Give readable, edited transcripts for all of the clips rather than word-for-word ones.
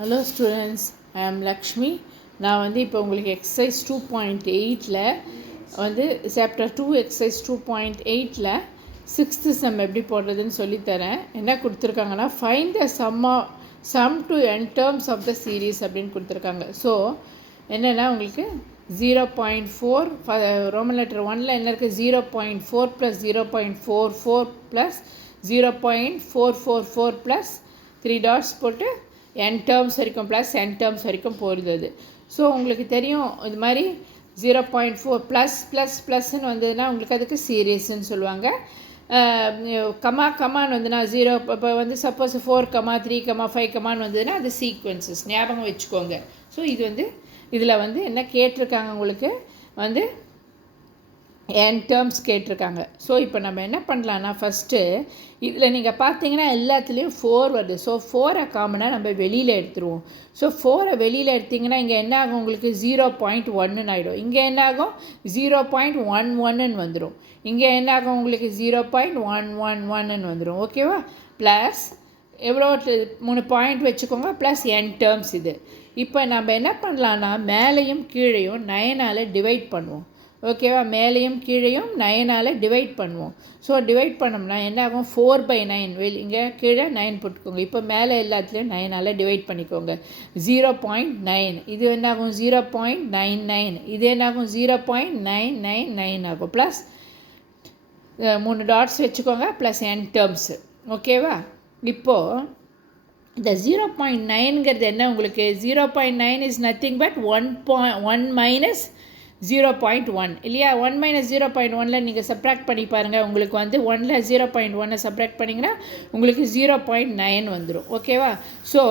Hello students, I am Lakshmi. நான் வந்து இப்போ உங்களுக்கு எக்ஸசைஸ் 2.8ல் வந்து சாப்டர் 2 எக்ஸசைஸ் 2.8ல் 6th சம் எப்படி போடுறதுன்னு சொல்லித்தரேன். என்ன கொடுத்துருக்காங்கன்னா find the sum to n terms of the series அப்படின்னு கொடுத்துருக்காங்க. ஸோ என்னென்னா உங்களுக்கு 0.4 ரோமன் லெட்டர் 1ல் என்ன இருக்குது 0.4 + 0.44 + 0.444 + 3 டாட்ஸ் போட்டு n டேர்ம்ஸ் வரைக்கும் ப்ளஸ் n டேர்ம்ஸ் வரைக்கும் போகிறது அது. ஸோ உங்களுக்கு தெரியும் இது மாதிரி 0.4 +++ன்னு வந்ததுன்னா உங்களுக்கு அதுக்கு சீரீஸ்ன்னு சொல்லுவாங்க. கமான்னு வந்துன்னா 0 இப்போ வந்து சப்போஸ் 4,3,5 வந்ததுன்னா அது சீக்வன்சஸ் ஞாபகம் வச்சுக்கோங்க. ஸோ இது வந்து இதில் வந்து என்ன கேட்டிருக்காங்க உங்களுக்கு வந்து n டேர்ம்ஸ் கேட்டிருக்காங்க. ஸோ இப்போ நம்ம என்ன பண்ணலான்னா ஃபஸ்ட்டு இதில் நீங்கள் பார்த்தீங்கன்னா எல்லாத்துலேயும் 4 வருது. ஸோ 4 காமனாக நம்ம வெளியில் எடுத்துருவோம். ஸோ 4 வெளியில் எடுத்திங்கன்னா இங்கே என்ன ஆகும் உங்களுக்கு 0.1 ஆகிடும். இங்கே என்ன ஆகும் 0.11 வந்துடும். இங்கே என்ன ஆகும் உங்களுக்கு 0.111 வந்துடும். ஓகேவா? ப்ளஸ் எவ்வளோ 3 பாயிண்ட் வச்சுக்கோங்க ப்ளஸ் n டேர்ம்ஸ் இது. இப்போ நம்ம என்ன பண்ணலான்னா மேலேயும் கீழேயும் 9ஆல் டிவைட் பண்ணுவோம். ஓகேவா? மேலேயும் கீழேயும் 9ஆல் டிவைட் பண்ணுவோம். ஸோ டிவைட் பண்ணோம்னா என்ன ஆகும் 4/9 இங்கே கீழே 9 போட்டுக்கோங்க. இப்போ மேலே எல்லாத்துலேயும் 9ஆல் டிவைட் பண்ணிக்கோங்க. 0.9 இது என்ன ஆகும் 0.99 இது என்ன ஆகும் 0.999 ஆகும். ப்ளஸ் 3 டாட்ஸ் வச்சுக்கோங்க ப்ளஸ் n டேர்ம்ஸு. ஓகேவா? இப்போது இந்த 0.9ங்கிறது என்ன உங்களுக்கு 0.9 இஸ் நத்திங் பட் 1 - 0.1 இல்லையா? 1 - 0.1ல் நீங்கள் சப்ராக்ட் பண்ணி பாருங்கள். உங்களுக்கு வந்து 1ல் 0.1 சப்ராக்ட் பண்ணிங்கன்னா உங்களுக்கு 0.9 வந்துடும். ஓகேவா? ஸோ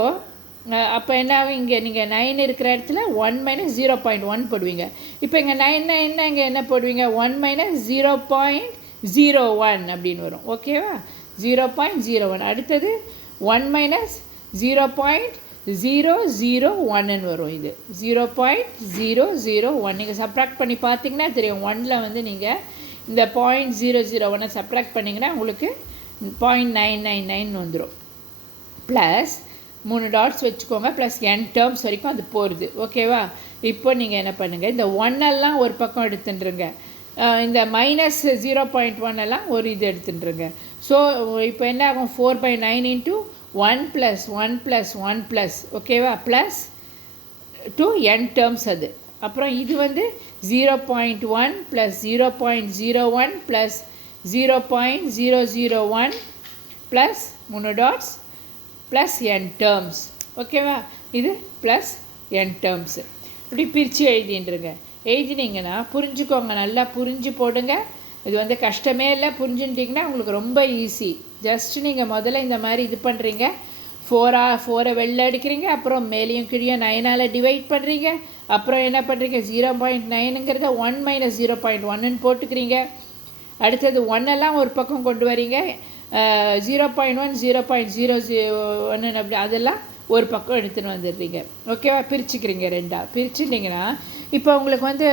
அப்போ என்ன ஆகும் இங்கே நீங்கள் 9 இருக்கிற இடத்துல 1 - 0.1 போடுவீங்க. இப்போ இங்கே 9 இங்கே என்ன போடுவீங்க 1 - 0.01 அப்படின்னு வரும். ஓகேவா? 0.01 அடுத்தது 1 - 0.001 வரும். இது 0.001 நீங்கள் சப்ராக்ட் பண்ணி பார்த்தீங்கன்னா தெரியும். 1ல் வந்து நீங்கள் இந்த 0.001 சப்ராக்ட் பண்ணிங்கன்னா உங்களுக்கு 0.999 வந்துடும். ப்ளஸ் 3 டாட்ஸ் வச்சுக்கோங்க ப்ளஸ் n டேர்ம்ஸ் வரைக்கும் அது போகிறது. ஓகேவா? இப்போ நீங்கள் என்ன பண்ணுங்கள் இந்த 1எல்லாம் ஒரு பக்கம் எடுத்துட்டுருங்க. இந்த -0.1 எல்லாம் ஒரு இது எடுத்துட்டுருங்க. ஸோ இப்போ என்ன ஆகும் 4/9 × 1 + 1 + 1 +, ஓகேவா? ப்ளஸ் 2 n டேர்ம்ஸ் அது. அப்புறம் இது வந்து 0.1 + 0.01 + 0.001 plus 3 dots plus n terms. ஓகேவா? இது ப்ளஸ் n டேர்ம்ஸு. இப்படி பிரித்து எழுதிட்டுருங்க. எழுதினீங்கன்னா புரிஞ்சுக்கோங்க, நல்லா புரிஞ்சு போடுங்க. இது வந்து கஷ்டமே இல்லை. புரிஞ்சுட்டிங்கன்னா உங்களுக்கு ரொம்ப ஈஸி. ஜஸ்ட்டு நீங்கள் முதல்ல இந்த மாதிரி இது பண்ணுறீங்க. 4 வெளில அடிக்கிறீங்க. அப்புறம் மேலேயும் கீழே 9ஆல் டிவைட் பண்ணுறீங்க. அப்புறம் என்ன பண்ணுறீங்க 0.9ங்கிறத 1 - 0.1ன்னு போட்டுக்கிறீங்க. அடுத்தது 1எல்லாம் ஒரு பக்கம் கொண்டு வரீங்க. 0.1 0.001 அப்படி அதெல்லாம் ஒரு பக்கம் எடுத்துன்னு வந்துடுறீங்க. ஓகேவா? பிரிச்சுக்கிறீங்க. 2ஆக பிரிச்சுட்டிங்கன்னா இப்போ உங்களுக்கு வந்து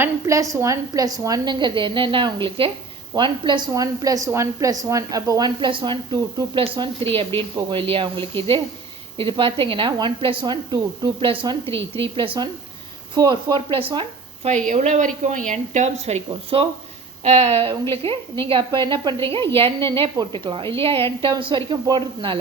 1 + 1 + 1ங்கிறது என்னென்னா உங்களுக்கு 1 + 1 + 1 + 1 அப்போ 1 + 1 2 2 + 1 3 அப்படின்னு போகும் இல்லையா? உங்களுக்கு இது பார்த்தீங்கன்னா 1 + 1 2 2 + 1 3 3 + 1 4 4 + 1 5 எவ்வளோ வரைக்கும் n டேர்ம்ஸ் வரைக்கும். ஸோ உங்களுக்கு நீங்கள் அப்போ என்ன பண்ணுறீங்க என்னன்னே போட்டுக்கலாம் இல்லையா? n டேர்ம்ஸ் வரைக்கும் போடுறதுனால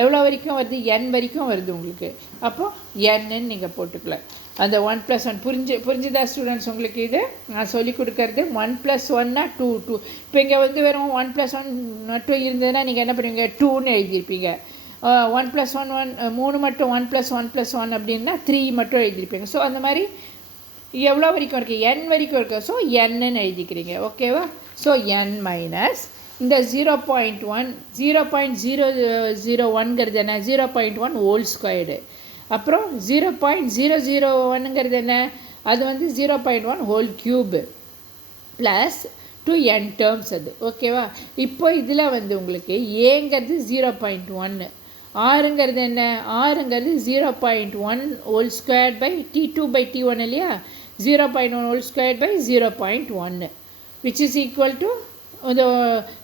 எவ்வளோ வரைக்கும் வருது n வரைக்கும் வருது உங்களுக்கு. அப்போது என்னன்னு நீங்கள் போட்டுக்கலாம். அந்த 1 + 1 புரிஞ்சுதா ஸ்டூடெண்ட்ஸ் உங்களுக்கு? இது நான் சொல்லி கொடுக்கறது 1 + 1னா 2 2. இப்போ இங்கே வந்து வெறும் 1 + 1 மட்டும் இருந்ததுன்னா நீங்கள் என்ன பண்ணுவீங்க 2ன்னு எழுதியிருப்பீங்க. 1 + 1 3 மட்டும் 1 + 1 + 1 அப்படின்னா 3 மட்டும் எழுதியிருப்பீங்க. ஸோ அந்த மாதிரி எவ்வளோ வரைக்கும் இருக்குது n வரைக்கும் இருக்குது. ஸோ என்னன்னு எழுதிக்கிறீங்க. ஓகேவா? ஸோ n மைனஸ் இந்த 0.1 0.001ங்கிறது என்ன 0.1 ஹோல் ஸ்கொயர்டு. அப்புறம் 0.001ங்கிறது என்ன அது வந்து 0.1 whole cube plus 2 n terms அது. ஓகேவா? இப்போ இதில் வந்து உங்களுக்கு ஏங்கிறது 0.1 ஆறுங்கிறது என்ன ஆறுங்கிறது 0.1 ஹோல் ஸ்கொயர்ட் பை T2/T1 இல்லையா? 0.1 whole squared by 0.1 which is equal to இந்த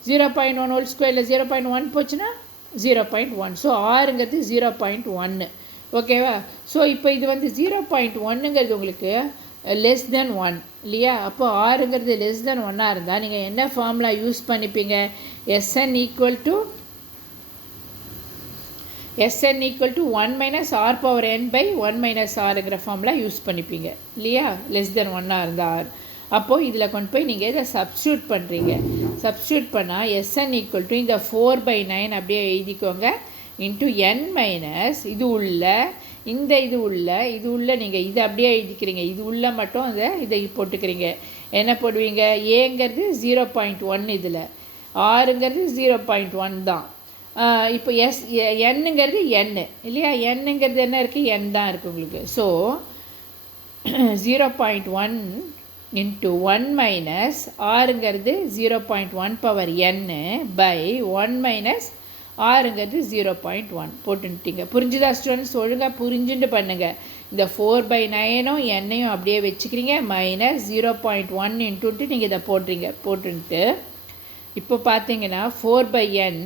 0.1 ஹோல் ஸ்கொயரில் 0.1 போச்சுன்னா 0.1. ஸோ ஆறுங்கிறது 0.1. ஓகேவா? ஸோ இப்போ இது வந்து 0.1ங்கிறது உங்களுக்கு லெஸ் தென் 1 இல்லையா? அப்போ ஆறுங்கிறது லெஸ் தென் 1ஆக இருந்தால் நீங்கள் என்ன ஃபார்முலா யூஸ் பண்ணிப்பீங்க? Sn equal to 1 minus r power n by 1 minus ஆருங்கிற ஃபார்முலா யூஸ் பண்ணிப்பீங்க இல்லையா? லெஸ் தென் 1ஆக இருந்தால் ஆர். அப்போது இதில் கொண்டு போய் நீங்கள் இதை சப்ஸ்டியூட் பண்ணுறீங்க. சப்ஸ்டியூட் பண்ணால் Sn ஈக்குவல் டு இந்த 4/9 அப்படியே எழுதிக்கோங்க இன்ட்டு n மைனஸ் இது உள்ள இந்த இது உள்ள நீங்கள் இதை அப்படியே எழுதிக்கிறீங்க. இது உள்ள மட்டும் இதை போட்டுக்கிறீங்க. என்ன போடுவீங்க? ஏங்கிறது 0.1, இதில் ஆறுங்கிறது 0.1 தான். இப்போ என்னங்கிறது n இல்லையா? என்னங்கிறது என்ன இருக்குது? n தான் இருக்குது உங்களுக்கு. ஸோ 0.1 இன்ட்டு 1 மைனஸ் ஆறுங்கிறது 0.1 பவர் n பை 1 மைனஸ் ஆறுங்கிறது 0.1 போட்டுட்டீங்க. புரிஞ்சுதா ஸ்டூடெண்ட்ஸ்? ஒழுங்காக புரிஞ்சுட்டு பண்ணுங்கள். இந்த 4/9 என்னையும் அப்படியே வச்சுக்கிறீங்க. மைனஸ் 0.1 இன்ட்டுன்ட்டு நீங்கள் இதை போட்டுன்ட்டு இப்போ பார்த்தீங்கன்னா 4/n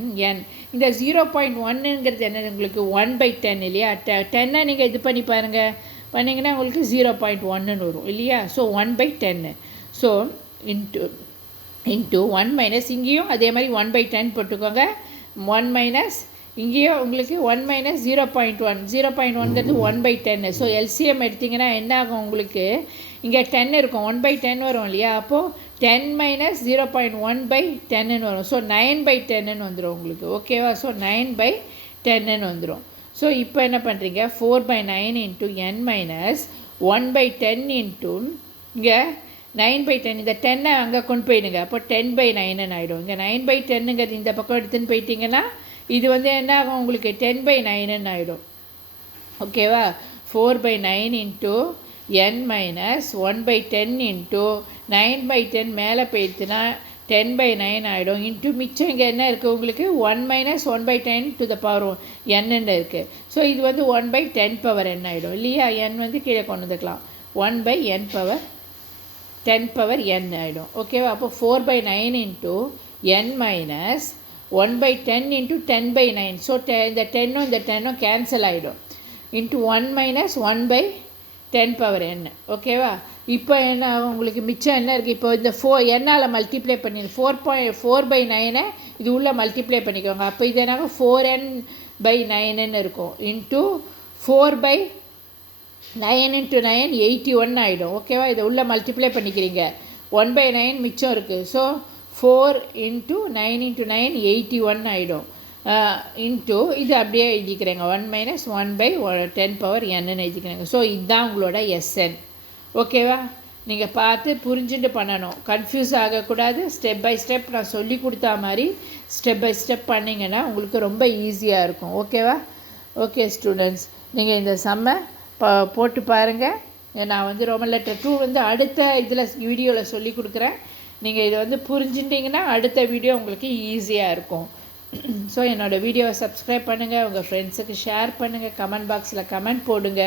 இந்த 0.1ங்கிறது என்ன உங்களுக்கு? 1/10 இல்லையா? 10 நீங்கள் இது பண்ணி பாருங்கள். பண்ணிங்கன்னா உங்களுக்கு 0.1 வரும் இல்லையா? ஸோ 1/10. ஸோ இன்ட்டு 1 மைனஸ் இங்கேயும் அதே மாதிரி 1/10 போட்டுக்கோங்க. 1 மைனஸ் இங்கேயும் உங்களுக்கு 1 மைனஸ் 0.1 0.1ங்கிறது 1/10. ஸோ எல்சிஎம் எடுத்திங்கன்னா என்ன ஆகும் உங்களுக்கு? இங்கே 10 இருக்கும், 1/10 வரும் இல்லையா? அப்போது 10 மைனஸ் 0.1/10 வரும். ஸோ 9/10 வந்துடும் உங்களுக்கு. ஓகேவா? ஸோ 9/10 வந்துடும். ஸோ இப்போ என்ன பண்ணுறீங்க? 4/9 இன்ட்டு n மைனஸ் 1/10 இன்ட்டு இங்கே 9/10. இந்த 10 அங்கே கொண்டு போயிடுங்க. அப்போ 10/9 ஆகிடும். இங்கே 9/10ங்கிறது இந்த பக்கம் எடுத்துன்னு போயிட்டீங்கன்னா இது வந்து என்ன ஆகும் உங்களுக்கு? 10/9 ஆகிடும். ஓகேவா? 4/9 இன்ட்டு n மைனஸ் 1/10 இன்ட்டு 9/10 மேலே போயிடுச்சுன்னா 10/9 ஆகிடும். இன்ட்டு மிச்சம் இங்கே என்ன இருக்குது உங்களுக்கு? 1 minus 1/10 to the power n இருக்குது. ஸோ இது வந்து 1/10 பவர் n ஆகிடும் இல்லையா? n வந்து கீழே கொண்டு வந்துக்கலாம். 1/n பவர் 10 பவர் n ஆகிடும். ஓகேவா? அப்போ 4/9 into n minus 1/10 into 10/9. So இந்த 10ம் இந்த 10ம் கேன்சல் ஆகிடும். Into 1 minus 1/10 power n. ஓகேவா? இப்போ என்ன உங்களுக்கு மிச்சம் என்ன இருக்குது? இப்போ இந்த என்னால் மல்டிப்ளை பண்ணி 4/9 இது உள்ள மல்டிப்ளை பண்ணிக்கோங்க. அப்போ இது என்ன 4n/9 இருக்கும். இன்ட்டு 4/9 இன்ட்டு 9 81 ஆகிடும். ஓகேவா? இதை உள்ள மல்டிப்ளை பண்ணிக்கிறீங்க. 1/9 மிச்சம் இருக்குது. ஸோ 4 இன்ட்டு 9 இன்ட்டு 9 81 ஆகிடும். இன்ட்டு இது அப்படியே எழுதிக்கிறேங்க. 1 மைனஸ் 1/10 பவர் n எழுதிக்கிறேங்க. ஸோ இதுதான் உங்களோட Sn. ஓகேவா? நீங்கள் பார்த்து புரிஞ்சுட்டு பண்ணணும். கன்ஃபியூஸ் ஆகக்கூடாது. ஸ்டெப் பை ஸ்டெப் நான் சொல்லி கொடுத்தா மாதிரி ஸ்டெப் பை ஸ்டெப் பண்ணிங்கன்னா உங்களுக்கு ரொம்ப ஈஸியாக இருக்கும். ஓகேவா? ஓகே ஸ்டூடெண்ட்ஸ், நீங்கள் இந்த சம்மை போட்டு பாருங்கள். நான் வந்து ரோமன் லெட்டர் 2 வந்து அடுத்த இதில் வீடியோவில் சொல்லி கொடுக்குறேன். நீங்கள் இதை வந்து புரிஞ்சுட்டிங்கன்னா அடுத்த வீடியோ உங்களுக்கு ஈஸியாக இருக்கும். ஸோ என்னோடய வீடியோவை சப்ஸ்கிரைப் பண்ணுங்கள், உங்கள் ஃப்ரெண்ட்ஸுக்கு ஷேர் பண்ணுங்கள், கமெண்ட் பாக்ஸில் கமெண்ட் போடுங்க.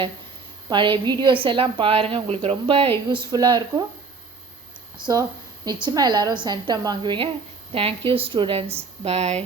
பழைய வீடியோஸ் எல்லாம் பாருங்கள், உங்களுக்கு ரொம்ப யூஸ்ஃபுல்லாக இருக்கும். ஸோ நிச்சயமாக எல்லோரும் சென்டம் வாங்குவீங்க. Thank you students. பாய்.